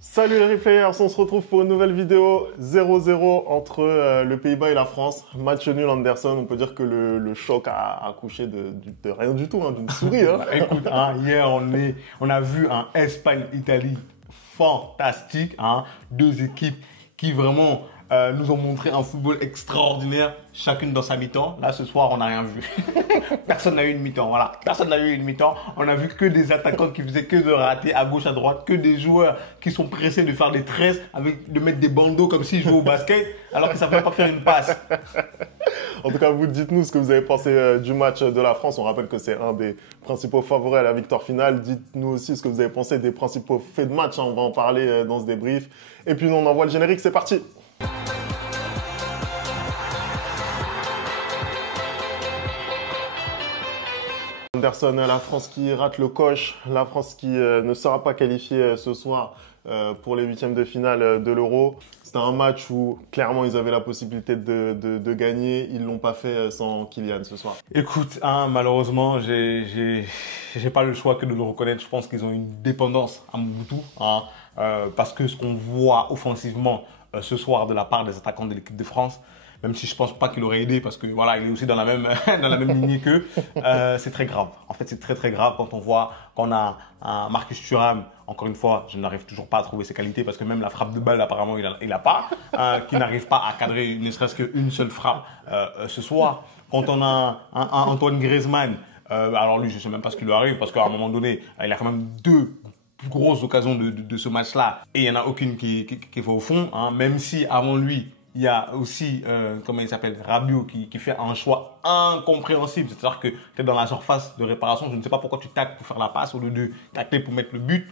Salut les replayers, on se retrouve pour une nouvelle vidéo 0-0 entre le Pays-Bas et la France. Match nul Anderson, on peut dire que le choc a accouché de rien du tout, hein, d'une souris. Hein. Écoute, hier on a vu un Espagne-Italie fantastique, deux équipes qui vraiment nous ont montré un football extraordinaire, chacune dans sa mi-temps. Là, ce soir, on n'a rien vu. Personne n'a eu une mi-temps, voilà. Personne n'a eu une mi-temps. On a vu que des attaquants qui faisaient que de rater à gauche, à droite, que des joueurs qui sont pressés de faire des tresses, de mettre des bandeaux comme s'ils jouaient au basket, alors qu'ils ne savaient pas faire une passe. En tout cas, vous dites-nous ce que vous avez pensé du match de la France. On rappelle que c'est un des principaux favoris à la victoire finale. Dites-nous aussi ce que vous avez pensé des principaux faits de match. On va en parler dans ce débrief. Et puis, nous, on envoie le générique. C'est parti. Anderson, la France qui rate le coche, la France qui ne sera pas qualifiée ce soir pour les huitièmes de finale de l'Euro. C'était un match où clairement ils avaient la possibilité de gagner. Ils l'ont pas fait sans Kylian ce soir. Écoute, malheureusement, j'ai pas le choix que de le reconnaître. Je pense qu'ils ont une dépendance à Mobutu, parce que ce qu'on voit offensivement ce soir de la part des attaquants de l'équipe de France, même si je pense pas qu'il aurait aidé parce que voilà, il est aussi dans la même dans la même lignée qu'eux. C'est très grave. En fait, c'est très grave quand on voit qu'on a un Marcus Thuram. Encore une fois, je n'arrive toujours pas à trouver ses qualités parce que même la frappe de balle, apparemment, il a pas, qui n'arrive pas à cadrer ne serait-ce qu'une seule frappe ce soir. Quand on a un Antoine Griezmann, alors lui, je sais même pas ce qui lui arrive parce qu'à un moment donné, il a quand même deux grosses occasions de ce match-là et il y en a aucune qui va au fond, même si avant lui, il y a aussi, comment il s'appelle, Rabiot qui fait un choix incompréhensible. C'est-à-dire que tu es dans la surface de réparation. Je ne sais pas pourquoi tu tacles pour faire la passe au lieu de tacler pour mettre le but.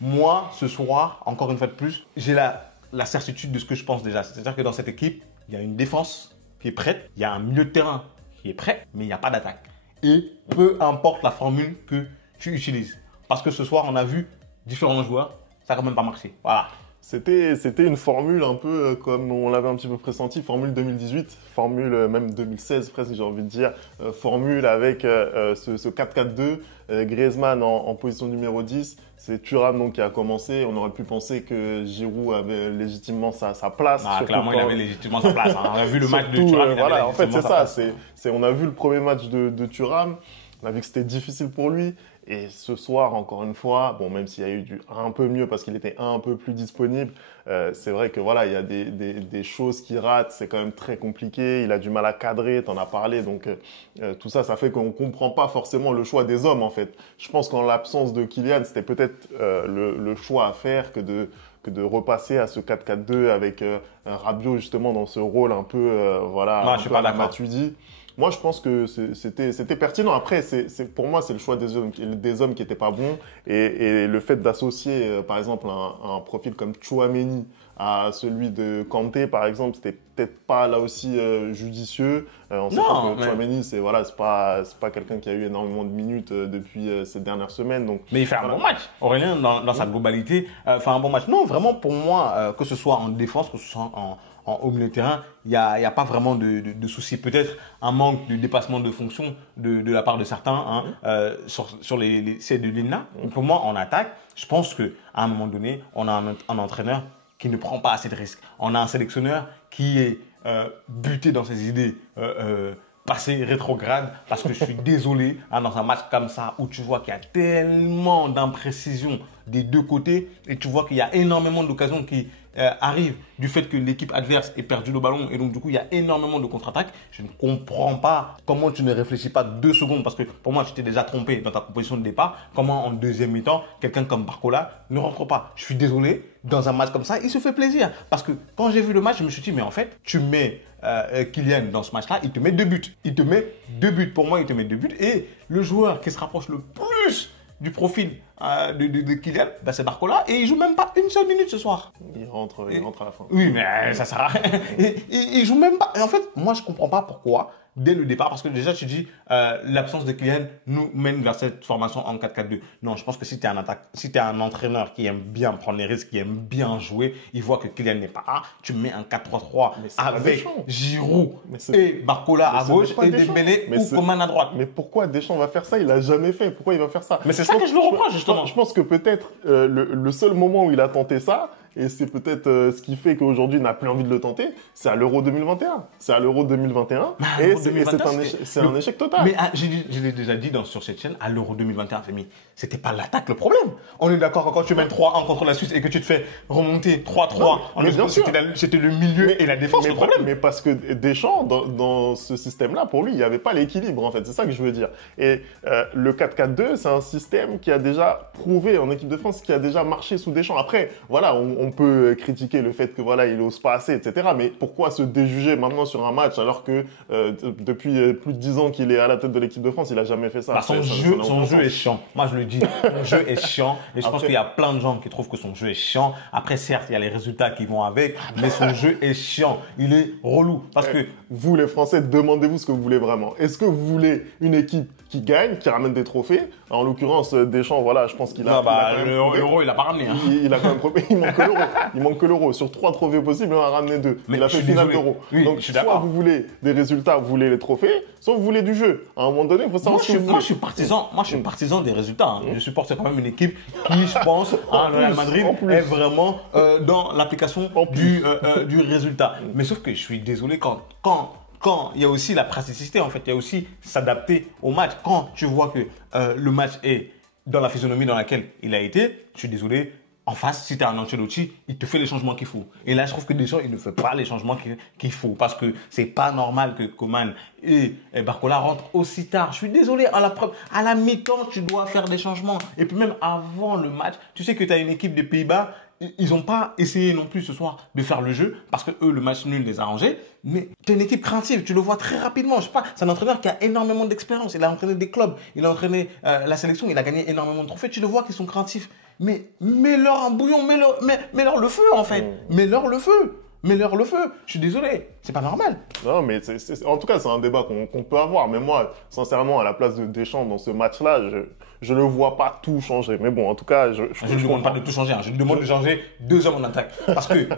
Moi, ce soir, encore une fois de plus, j'ai la certitude de ce que je pense déjà. C'est-à-dire que dans cette équipe, il y a une défense qui est prête, il y a un milieu de terrain qui est prêt, mais il n'y a pas d'attaque. Et peu importe la formule que tu utilises. Parce que ce soir, on a vu différents joueurs, ça n'a quand même pas marché. Voilà. C'était une formule un peu comme on l'avait un petit peu pressenti, formule 2018, formule même 2016 presque j'ai envie de dire, formule avec ce 4-4-2, Griezmann en position numéro 10, c'est Thuram donc qui a commencé, on aurait pu penser que Giroud avait légitimement sa place. Clairement il avait légitimement sa place, on a vu le match de Thuram. Voilà, en fait c'est ça, on a vu le premier match de Thuram, on a vu que c'était difficile pour lui. Et ce soir, encore une fois, bon, même s'il y a eu un peu mieux parce qu'il était un peu plus disponible, c'est vrai que voilà, il y a des choses qui ratent, c'est quand même très compliqué. Il a du mal à cadrer, t'en as parlé, donc tout ça, ça fait qu'on comprend pas forcément le choix des hommes en fait. Je pense qu'en l'absence de Kylian, c'était peut-être le choix à faire que de repasser à ce 4-4-2 avec Rabiot justement dans ce rôle un peu voilà. Non, je suis pas d'accord. Matuidi. Moi, je pense que c'était pertinent. Après, pour moi, c'est le choix des hommes qui n'étaient pas bons. Et le fait d'associer, par exemple, un profil comme Tchouaméni à celui de Kanté, par exemple, c'était peut-être pas là aussi judicieux. On sait que Tchouaméni, c'est pas quelqu'un qui a eu énormément de minutes depuis ces dernières semaines. Donc, mais il fait un bon match. Aurélien, dans sa globalité, fait un bon match. Non, vraiment, pour moi, que ce soit en défense, que ce soit au milieu de terrain, il n'y a pas vraiment de souci. Peut-être un manque de dépassement de fonction de la part de certains sur ces deux lignes-là. Pour moi, en attaque, je pense qu'à un moment donné, on a un entraîneur qui ne prend pas assez de risques. On a un sélectionneur qui est buté dans ses idées passées rétrogrades parce que je suis désolé, dans un match comme ça où tu vois qu'il y a tellement d'imprécisions des deux côtés et tu vois qu'il y a énormément d'occasions qui arrive du fait que l'équipe adverse ait perdu le ballon et donc du coup il y a énormément de contre-attaques. Je ne comprends pas comment tu ne réfléchis pas 2 secondes parce que pour moi tu t'es déjà trompé dans ta composition de départ. Comment en deuxième mi-temps quelqu'un comme Barcola ne rentre pas. Je suis désolé, dans un match comme ça il se fait plaisir parce que quand j'ai vu le match je me suis dit mais en fait tu mets Kylian dans ce match là, il te met 2 buts. Il te met 2 buts, pour moi il te met 2 buts et le joueur qui se rapproche le plus du profil de Kylian, c'est Barcola et il joue même pas une seule minute ce soir. Il rentre à la fin. Oui, mais ça sert à rien. Il joue même pas. Et en fait, moi je comprends pas pourquoi dès le départ, parce que déjà tu dis l'absence de Kylian nous mène vers cette formation en 4-4-2. Non, je pense que si tu es un entraîneur qui aime bien prendre les risques, qui aime bien jouer, il voit que Kylian n'est pas là, tu mets un 4-3-3 avec Giroud et Barcola à gauche et Dembélé ou Coman à droite. Mais pourquoi Deschamps va faire ça? Il a jamais fait. Pourquoi il va faire ça? Mais c'est ça que je le reproche justement. Je pense que peut-être le seul moment où il a tenté ça, et c'est peut-être ce qui fait qu'aujourd'hui il n'a plus envie de le tenter, c'est à l'Euro 2021. C'est à l'Euro 2021 et c'est un échec total. Mais je l'ai déjà dit sur cette chaîne, à l'Euro 2021, Femi, c'était pas l'attaque le problème. On est d'accord que quand tu mènes 3-1 contre la Suisse et que tu te fais remonter 3-3, c'était le milieu et la défense le problème. Mais parce que Deschamps, dans ce système-là, pour lui, il n'y avait pas l'équilibre en fait. C'est ça que je veux dire. Et le 4-4-2, c'est un système qui a déjà prouvé en équipe de France, qui a déjà marché sous Deschamps. Après, voilà, on peut critiquer le fait que voilà, il n'ose pas assez, etc. Mais pourquoi se déjuger maintenant sur un match alors que depuis plus de 10 ans qu'il est à la tête de l'équipe de France, il n'a jamais fait ça. Bah, son jeu est chiant. Moi, je le dis, son jeu est chiant. Et je pense qu'il y a plein de gens qui trouvent que son jeu est chiant. Après, certes, il y a les résultats qui vont avec, mais son jeu est chiant. Il est relou. Parce que vous, les Français, demandez-vous ce que vous voulez vraiment. Est-ce que vous voulez une équipe qui gagne, qui ramène des trophées? En l'occurrence, Deschamps, voilà, je pense qu'il a. L'euro, il n'a pas ramené. Hein. Il a quand même prouvé. Il manque que l'euro. Il manque que l'euro. Sur 3 trophées possibles, il en a ramené 2. Mais il a fait finale d'euro. Oui, donc, soit vous voulez des résultats, vous voulez les trophées, soit vous voulez du jeu. À un moment donné, il faut savoir ce que vous voulez. Moi, je suis partisan des résultats. Hein. Je supporte quand même une équipe qui, je pense, le Real Madrid est vraiment dans l'application du résultat. Mais sauf que je suis désolé quand il y a aussi la praticité, en fait, il y a aussi s'adapter au match. Quand tu vois que le match est dans la physionomie dans laquelle il a été, je suis désolé, en face, si tu as un Ancelotti, il te fait les changements qu'il faut. Et là, je trouve que Deschamps, il ne fait pas les changements qu'il faut. Parce que c'est pas normal que Coman et Barcola rentrent aussi tard. Je suis désolé, à la mi-temps, tu dois faire des changements. Et puis même avant le match, tu sais que tu as une équipe des Pays-Bas, ils n'ont pas essayé non plus ce soir de faire le jeu parce que eux, le match nul les a arrangés. Mais tu es une équipe craintive, tu le vois très rapidement. Je sais pas, c'est un entraîneur qui a énormément d'expérience. Il a entraîné des clubs, il a entraîné la sélection, il a gagné énormément de trophées. Tu le vois qu'ils sont craintifs. Mais mets-leur un bouillon, mets-leur le feu en fait. Mets-leur le feu. Mets-leur le feu. Je suis désolé, c'est pas normal. Non, mais en tout cas, c'est un débat qu'on peut avoir. Mais moi, sincèrement, à la place de Deschamps dans ce match-là, je ne vois pas tout changer. Mais bon, en tout cas, je ne demande pas de tout changer. Hein. Je lui demande de changer 2 hommes en attaque. Parce que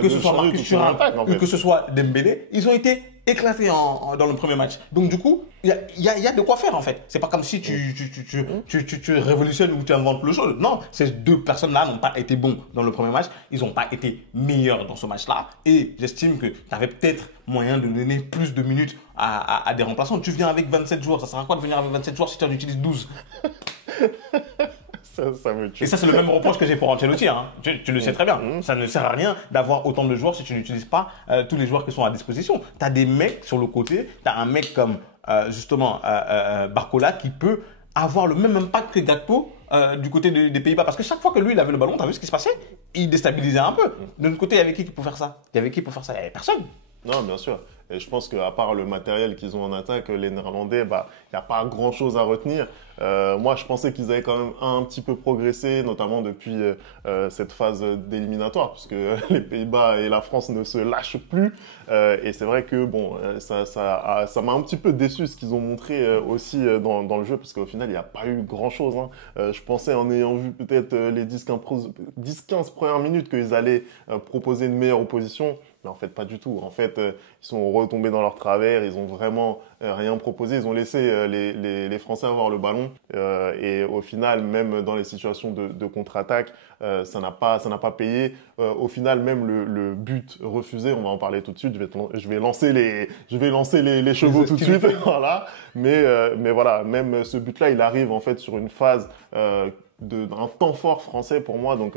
que ce soit Marcus Thuram ou que ce soit Dembélé, ils ont été éclatés dans le premier match. Donc du coup, il y a de quoi faire en fait. C'est pas comme si tu révolutionnes ou tu inventes le chose. Non, ces 2 personnes-là n'ont pas été bons dans le premier match. Ils n'ont pas été meilleurs dans ce match-là. Et j'estime que tu avais peut-être moyen de donner plus de minutes à des remplaçants. Tu viens avec 27 joueurs. Ça sert à quoi de venir avec 27 joueurs si tu en utilises 12? Ça me tue. Et ça, c'est le même reproche que j'ai pour Ancelotti. Hein. Tu le sais très bien. Ça ne sert à rien d'avoir autant de joueurs si tu n'utilises pas tous les joueurs qui sont à disposition. Tu as des mecs sur le côté. Tu as un mec comme justement Barcola qui peut avoir le même impact que Gakpo du côté des Pays-Bas. Parce que chaque fois que lui, il avait le ballon, tu as vu ce qui se passait? Il déstabilisait un peu. De l'autre côté, il y avait qui pour faire ça? Il y avait personne. Non, bien sûr. Et je pense qu'à part le matériel qu'ils ont en attaque, les Néerlandais, il n'y a pas grand-chose à retenir. Moi, je pensais qu'ils avaient quand même un petit peu progressé, notamment depuis cette phase d'éliminatoire, puisque les Pays-Bas et la France ne se lâchent plus. Et c'est vrai que bon, ça m'a un petit peu déçu ce qu'ils ont montré aussi dans le jeu, parce qu'au final, il n'y a pas eu grand-chose. Hein. Je pensais, en ayant vu peut-être les 10-15 premières minutes, qu'ils allaient proposer une meilleure opposition. Mais en fait, pas du tout. En fait, ils sont retombés dans leur travers. Ils ont vraiment rien proposé. Ils ont laissé les Français avoir le ballon. Et au final, même dans les situations de contre-attaque, ça n'a pas payé. Au final, même le but refusé, on va en parler tout de suite. Je vais lancer les chevaux tout de suite. Voilà. Mais voilà, même ce but-là, il arrive en fait sur une phase d'un temps fort français pour moi. Donc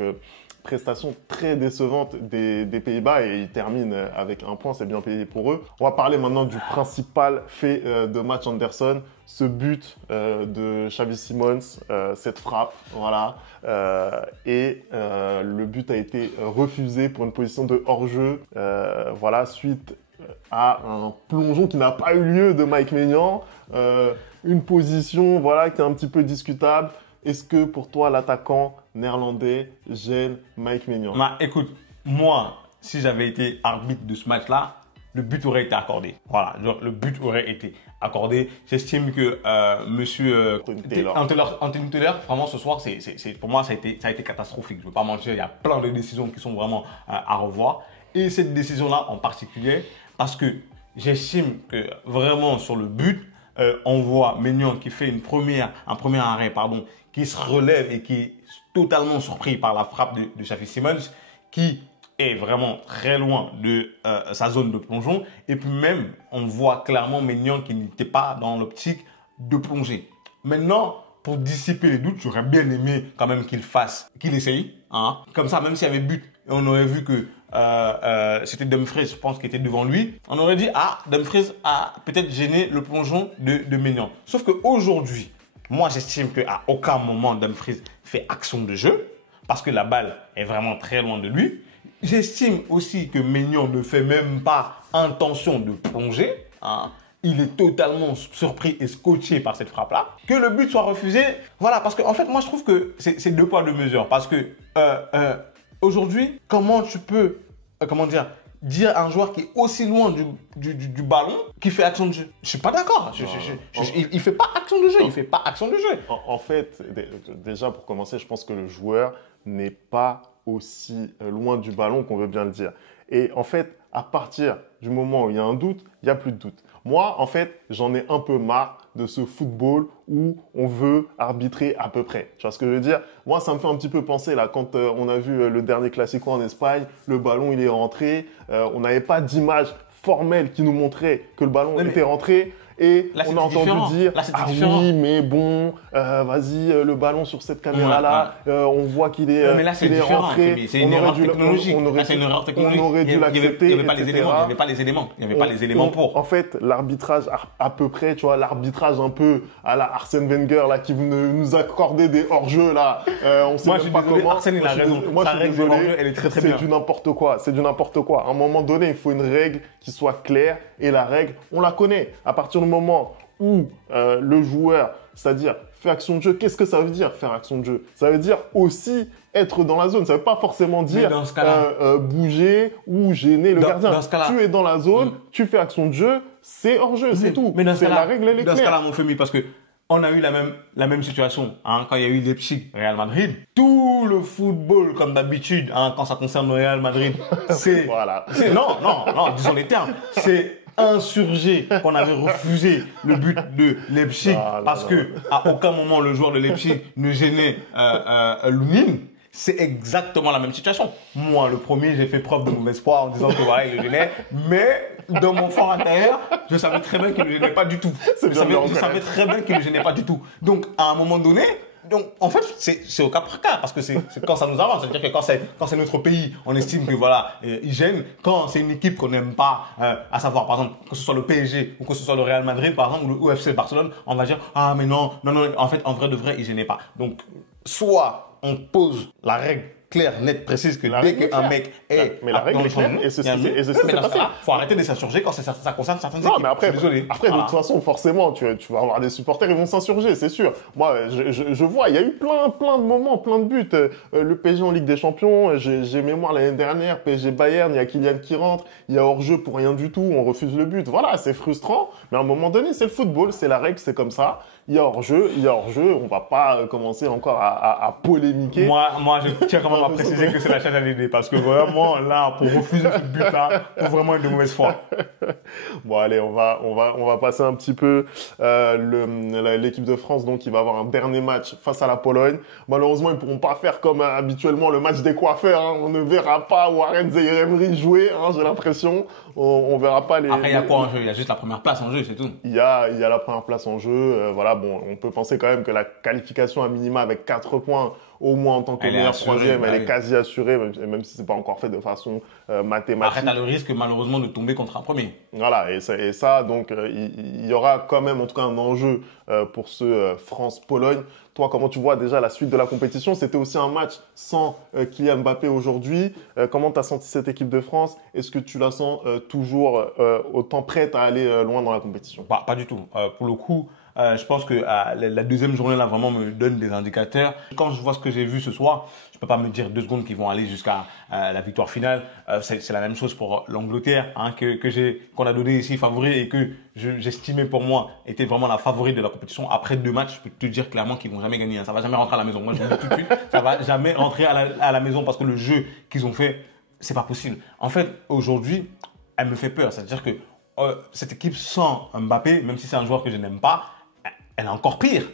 prestation très décevante des Pays-Bas et ils terminent avec 1 point, c'est bien payé pour eux. On va parler maintenant du principal fait de match Anderson, ce but de Xavi Simons, cette frappe, voilà. Le but a été refusé pour une position de hors-jeu, voilà, suite à un plongeon qui n'a pas eu lieu de Mike Maignan, une position voilà, qui est un petit peu discutable. Est-ce que pour toi, l'attaquant néerlandais gêne Mike Maignan? Écoute, moi, si j'avais été arbitre de ce match-là, le but aurait été accordé. Voilà, genre, le but aurait été accordé. J'estime que monsieur Anthony Taylor, vraiment ce soir, pour moi, ça a été catastrophique. Je ne veux pas mentir, il y a plein de décisions qui sont vraiment à revoir. Et cette décision-là en particulier, parce que j'estime que vraiment sur le but, on voit Maignan qui fait un premier arrêt, qui se relève et qui est totalement surpris par la frappe de Xavi Simons, qui est vraiment très loin de sa zone de plongeon. Et puis même, on voit clairement Maignan qui n'était pas dans l'optique de plonger. Maintenant, pour dissiper les doutes, j'aurais bien aimé quand même qu'il essaye. Hein. Comme ça, même s'il y avait but, et on aurait vu que c'était Dumfries, je pense, qui était devant lui, on aurait dit, ah, Dumfries a peut-être gêné le plongeon de Maignan. Sauf qu'aujourd'hui, moi, j'estime qu'à aucun moment Dumfries fait action de jeu, parce que la balle est vraiment très loin de lui. J'estime aussi que Maignan ne fait même pas intention de plonger. Hein. Il est totalement surpris et scotché par cette frappe-là. Que le but soit refusé, voilà, parce qu'en fait, moi, je trouve que c'est deux poids, deux mesures. Parce que aujourd'hui, comment tu peux, dire à un joueur qui est aussi loin du ballon qui fait action de jeu? Je suis pas d'accord. Il fait pas action de jeu. Il fait pas action de jeu. En fait, déjà pour commencer, je pense que le joueur n'est pas aussi loin du ballon qu'on veut bien le dire. Et en fait, à partir du moment où il y a un doute, il n'y a plus de doute. Moi, en fait, j'en ai un peu marre de ce football où on veut arbitrer à peu près. Tu vois ce que je veux dire? Moi, ça me fait un petit peu penser, là, quand on a vu le dernier Classico en Espagne, le ballon, il est rentré. On n'avait pas d'image formelle qui nous montrait que le ballon était rentré. Et là, on a entendu dire, ah oui, mais bon, vas-y, le ballon sur cette caméra-là, on voit qu'il est, mais là, qu'il est rentré. C'est une erreur technologique. C'est une erreur technologique. On aurait dû l'accepter, il n'y avait pas les éléments pour. En fait, l'arbitrage à peu près, tu vois, l'arbitrage un peu à la Arsène Wenger, là, qui nous accordait des hors-jeux, là. On sait même pas comment. Arsène, il a raison. Moi, je suis désolé. Elle est très, très bien. C'est du n'importe quoi. C'est du n'importe quoi. À un moment donné, il faut une règle qui soit claire. Et la règle, on la connaît. À partir du moment où le joueur, c'est-à-dire fait action de jeu, qu'est-ce que ça veut dire faire action de jeu? Ça veut dire aussi être dans la zone. Ça ne veut pas forcément dire bouger ou gêner le gardien. Tu es dans la zone, tu fais action de jeu, c'est hors jeu, c'est tout. Mais c'est la règle, elle est claire. Dans ce cas-là, mon Femi, parce que on a eu la même situation quand il y a eu Leipzig-Real Madrid. Tout le football, comme d'habitude, quand ça concerne le Real Madrid, c'est... Voilà. Non, disons les termes. C'est insurgé qu'on avait refusé le but de Leipzig parce que à aucun moment le joueur de Leipzig ne gênait Lunin. C'est exactement la même situation. Moi, le premier, j'ai fait preuve de mauvais espoir en disant que voilà, il le gênait. Mais dans mon fort intérieur, je savais très bien qu'il ne le gênait pas du tout. Je savais très bien qu'il ne le gênait pas du tout. Donc, à un moment donné, en fait, c'est au cas par cas, parce que c'est quand ça nous avance. C'est-à-dire que quand c'est notre pays, on estime que voilà, il gêne. Quand c'est une équipe qu'on n'aime pas, à savoir par exemple que ce soit le PSG ou que ce soit le Real Madrid par exemple ou le UFC Barcelone, on va dire ah mais non, en fait en vrai de vrai, il gênait pas. Donc soit on pose la règle claire, nette, précise que dès qu'un mec est mais la règle est claire et c'est ce qui s'est passé. Faut arrêter de s'insurger quand ça concerne certaines équipes. Non, mais après, de toute façon, forcément, tu vas avoir des supporters, ils vont s'insurger, c'est sûr. Moi, je vois, il y a eu plein de moments, plein de buts. Le PSG en Ligue des Champions, j'ai mémoire l'année dernière, PSG Bayern, il y a Kylian qui rentre, il y a hors-jeu pour rien du tout, on refuse le but. Voilà, c'est frustrant, mais à un moment donné, c'est le football, c'est la règle, c'est comme ça. Il y a hors-jeu, on va pas commencer encore à polémiquer. Moi, je tiens quand même à préciser que c'est la chaîne à l'idée, parce que vraiment, là, pour refuser ce but-là, faut vraiment être de mauvaise foi. Bon, allez, on va passer un petit peu l'équipe de France, donc, qui va avoir un dernier match face à la Pologne. Malheureusement, ils pourront pas faire comme habituellement le match des coiffeurs, hein. On ne verra pas Warren Zaïre-Emery jouer, hein, j'ai l'impression. On verra pas les... Après, il y a quoi en jeu? Il y a juste la première place en jeu, c'est tout. Il y a la première place en jeu, voilà. Bon, on peut penser quand même que la qualification à minima avec 4 points, au moins en tant que meilleur troisième, elle est quasi assurée, même si c'est pas encore fait de façon mathématique. Après, t'as le risque, malheureusement, de tomber contre un premier. Voilà, et ça donc, il y aura quand même, en tout cas, un enjeu pour ce France-Pologne. Toi, comment tu vois déjà la suite de la compétition? C'était aussi un match sans Kylian Mbappé aujourd'hui. Comment tu as senti cette équipe de France? Est-ce que tu la sens toujours autant prête à aller loin dans la compétition? Pas du tout. Pour le coup, Je pense que la deuxième journée là vraiment me donne des indicateurs. Quand je vois ce que j'ai vu ce soir, je peux pas me dire 2 secondes qu'ils vont aller jusqu'à la victoire finale. C'est la même chose pour l'Angleterre, hein, qu'on a donné ici favori et que j'estimais pour moi était vraiment la favorite de la compétition. Après 2 matchs, je peux te dire clairement qu'ils vont jamais gagner. Hein. Ça va jamais rentrer à la maison. Moi, je vous le dis tout de suite, ça va jamais rentrer à la maison parce que le jeu qu'ils ont fait, c'est pas possible. En fait, aujourd'hui, elle me fait peur. C'est-à-dire que cette équipe sans Mbappé, même si c'est un joueur que je n'aime pas, elle est encore pire.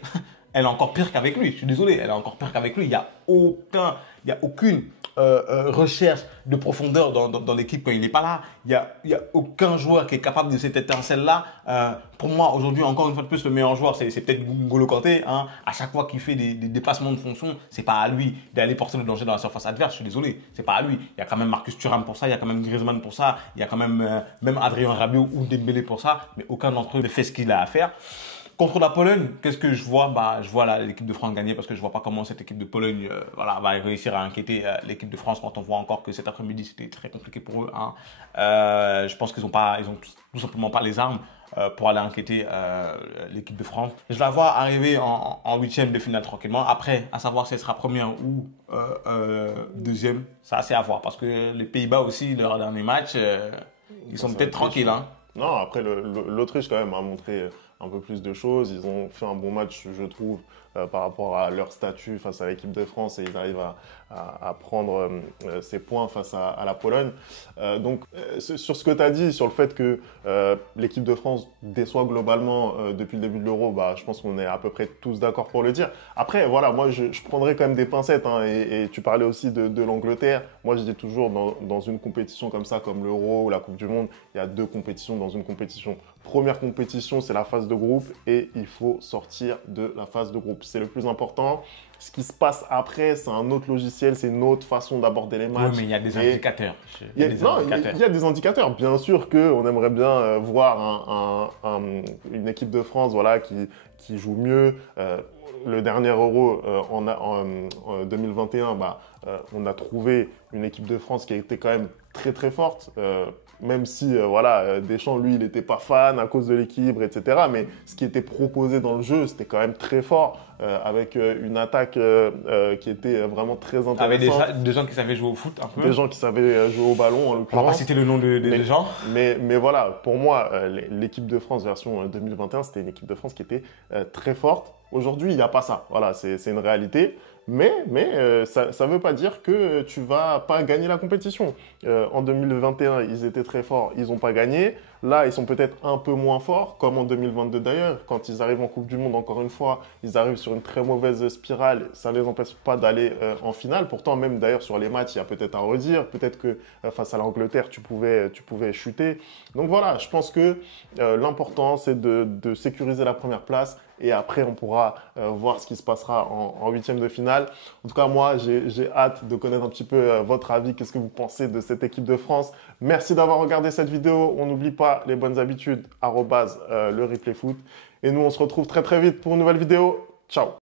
Elle est encore pire qu'avec lui. Je suis désolé, elle est encore pire qu'avec lui. Il n'y a aucune recherche de profondeur dans l'équipe quand il n'est pas là. Il n'y a aucun joueur qui est capable de cette étincelle-là. Pour moi, aujourd'hui, encore une fois de plus, le meilleur joueur, c'est peut-être N'Golo Kanté. Hein. À chaque fois qu'il fait des déplacements de fonction, c'est pas à lui d'aller porter le danger dans la surface adverse. Je suis désolé, c'est pas à lui. Il y a quand même Marcus Thuram pour ça, il y a quand même Griezmann pour ça, il y a quand même Adrien Rabiot ou Dembélé pour ça, mais aucun d'entre eux ne fait ce qu'il a à faire. Contre la Pologne, qu'est-ce que je vois? Je vois l'équipe de France gagner parce que je vois pas comment cette équipe de Pologne va réussir à inquiéter l'équipe de France quand on voit encore que cet après-midi c'était très compliqué pour eux. Hein. Je pense qu'ils ont tout simplement pas les armes pour aller inquiéter l'équipe de France. Je la vois arriver en huitième de finale tranquillement. Après, à savoir si elle sera première ou deuxième, ça c'est à voir parce que les Pays-Bas aussi, leur dernier match, ils sont peut-être tranquilles. Hein. Non, après l'Autriche quand même a montré un peu plus de choses. Ils ont fait un bon match, je trouve, par rapport à leur statut face à l'équipe de France et ils arrivent à prendre ces points face à la Pologne. Donc, sur ce que tu as dit, sur le fait que l'équipe de France déçoit globalement depuis le début de l'Euro, je pense qu'on est à peu près tous d'accord pour le dire. Après, voilà, moi, je prendrais quand même des pincettes. Hein, et tu parlais aussi de l'Angleterre. Moi, je dis toujours, dans une compétition comme ça, comme l'Euro ou la Coupe du Monde, il y a 2 compétitions dans une compétition. Première compétition, c'est la phase de groupe et il faut sortir de la phase de groupe. C'est le plus important. Ce qui se passe après, c'est un autre logiciel, c'est une autre façon d'aborder les matchs. Oui, mais il y a des indicateurs. Il y a des indicateurs. Bien sûr qu'on aimerait bien voir une équipe de France voilà, qui joue mieux. Le dernier Euro en 2021, on a trouvé une équipe de France qui était quand même très très forte. Même si Deschamps, lui, il n'était pas fan à cause de l'équilibre, etc. Mais ce qui était proposé dans le jeu, c'était quand même très fort, avec une attaque qui était vraiment très intéressante. Avec des gens qui savaient jouer au foot un peu. Des gens qui savaient jouer au ballon, en l'occurrence. On va pas citer le nom des gens. Mais voilà, pour moi, l'équipe de France version 2021, c'était une équipe de France qui était très forte. Aujourd'hui, il n'y a pas ça. Voilà, c'est une réalité. Mais ça ne veut pas dire que tu vas pas gagner la compétition. En 2021, ils étaient très forts, ils n'ont pas gagné. Là, ils sont peut-être un peu moins forts, comme en 2022 d'ailleurs. Quand ils arrivent en Coupe du Monde, encore une fois, ils arrivent sur une très mauvaise spirale. Ça ne les empêche pas d'aller en finale. Pourtant, même d'ailleurs sur les matchs, il y a peut-être à redire. Peut-être que face à l'Angleterre, tu pouvais chuter. Donc voilà, je pense que l'important, c'est de sécuriser la première place. Et après, on pourra voir ce qui se passera en huitième de finale. En tout cas, moi, j'ai hâte de connaître un petit peu votre avis. Qu'est-ce que vous pensez de cette équipe de France? Merci d'avoir regardé cette vidéo. On n'oublie pas les bonnes habitudes, @le replay foot. Et nous, on se retrouve très très vite pour une nouvelle vidéo. Ciao!